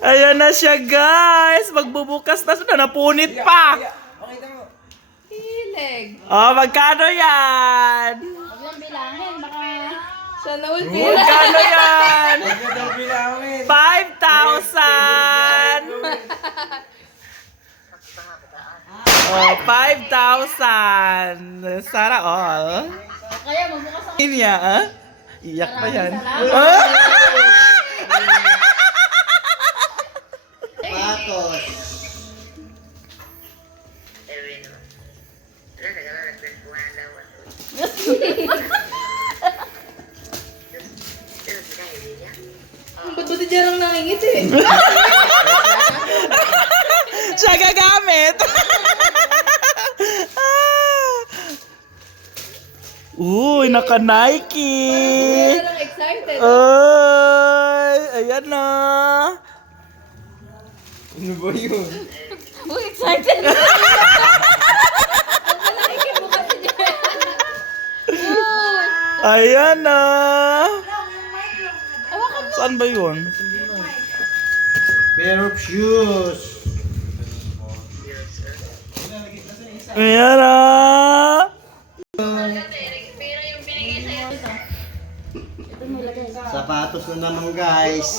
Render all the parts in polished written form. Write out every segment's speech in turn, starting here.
Ayan na siya, guys. Magbubukas na siya. Napunit pa. Hilig. Oh, magkano yan? Huwag lang bilangin, baka siya na ulti. Magkano yan? 5,000. Oh, 5,000. Sana all. Kaya magbukas ako. Niya, ah? Iyak pa yan. Patos. Ba't ba di jarang nangingit eh? Siya gagamit. Uy, naka-Nike. Jarang excited. Ay, ayan na. Ano ba yun? Uy, excited. Ang nangingit mo kasi niya. Uy. Ayan na. Awakan mo. Saan ba yun? Pair of shoes. Ayan na. Sapatos na naman, guys.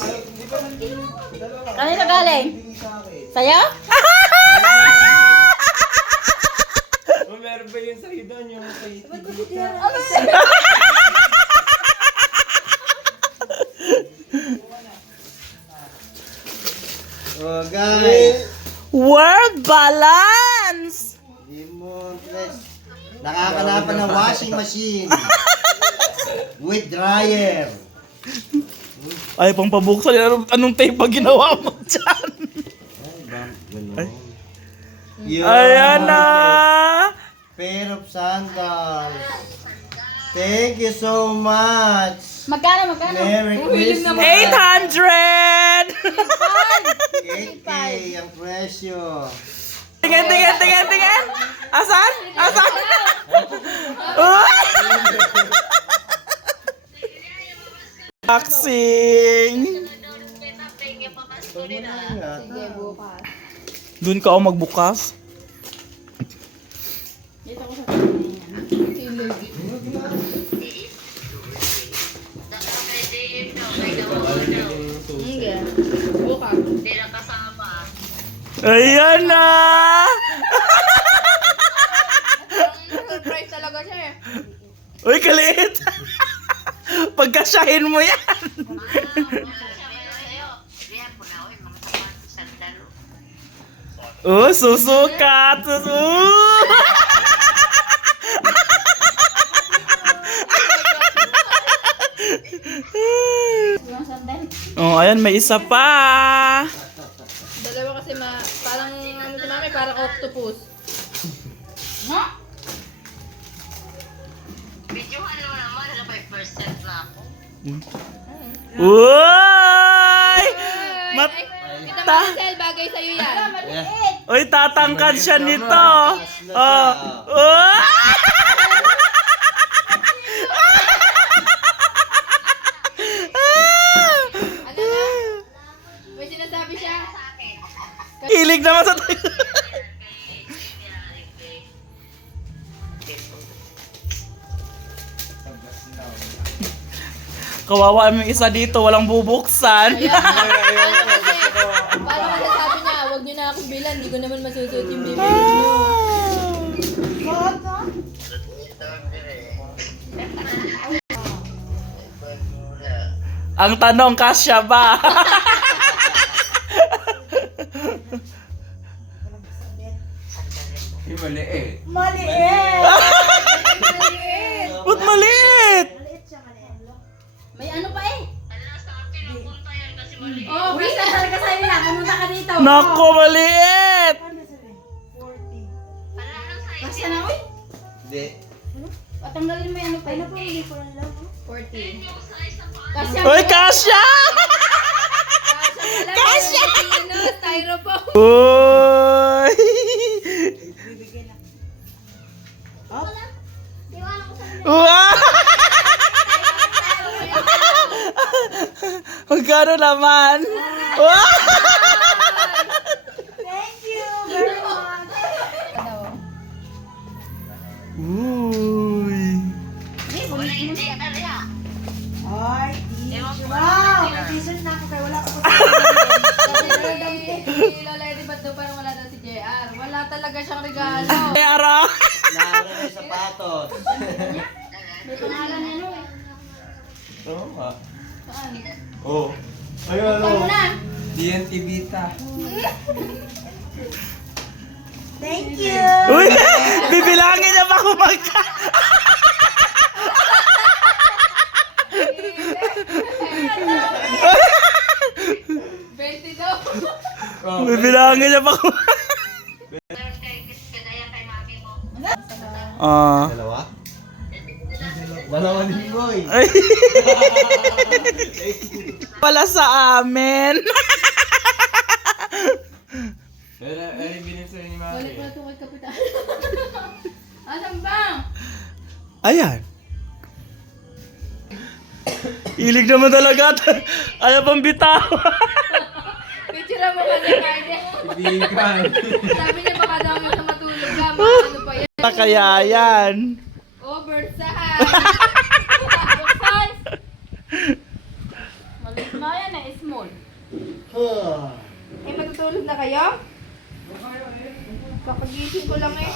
Kanino galing? Sa'yo? Meron ba yun sa idon yung kay Oh, guys. World balance. Limon, please. Nakakanapan ng washing machine. With dryer. Ay, pang pabuksan. Anong tape pa ginawa mo dyan? Ay. Yun. Ayan na. Pair of sandals. Thank you so much. Magkano? Merry Uhiling na mo. Christmas. 800. 8K ang presyo. Tingin. Asan? Boxing. Sige, bukas. Doon ka ako magbukas. Dito ko sa tabi niya. Sige. Bukas. Ayan na. Surprise talaga siya eh. Uy, kaliit. Pagkasyahin mo yan. Oh, susukat. Yung sandal. Oh, ayan, may isa pa. Dalawa kasi parang ano si mami, parang octopus. No? Videohan mo naman, na 5% na ako. Uy! Mat- Kita mo Marcel, bagay sa'yo yan. Uy, tatangkad siya nito. Oh. Oh! Ano na? May sinasabi siya. Hilig naman sa tayo. Kawawa yung isa dito, walang bubuksan. Paano masasabi niya, huwag niyo na akong bilan, hindi ko naman masusuot yung bibig niyo. Ang tanong, kasya ba? Maliit. Ba't maliit? May ano pa eh. Oh, bisa talaga sa'yo na, pumunta ka dito. Nako, maliit! Kasya na, uy. Hindi. Patanggalin mo yung ano pa. Ano po, hindi ko lang lang. 40. Kasya Uy, kasya! Kasya! Ano, styrofoam. Uy! Wow! Magkano naman? Wow! talaga siyang regalo. Ay, ara! Naroon may sapatos. May pangalan ano eh. Oo nga. Saan? Oo. Ayun, Paano ano? na? DNT Vita. Thank you! Uy! Bibilangin niya pa kung magka... Bibilangin niya pa kung... Meron kay kagaya kay mami mo. Ah. Dalawa? Dalawa din boy. Ay. Wala sa amin. Pero binigay ni mami. Balik ko na ito kay Kapitan. Asan ba? Ayan. Ilig naman talaga. Ayaw pang bitaw. Picture mo kasi kaya. Ibigan. Sabi niya baka daw sa matulog ka. Ano pa yan? Kaya yan. Oversize. Oversize. Malit na yan eh. Small. Eh matutulog na kayo? Kakagising ko lang eh.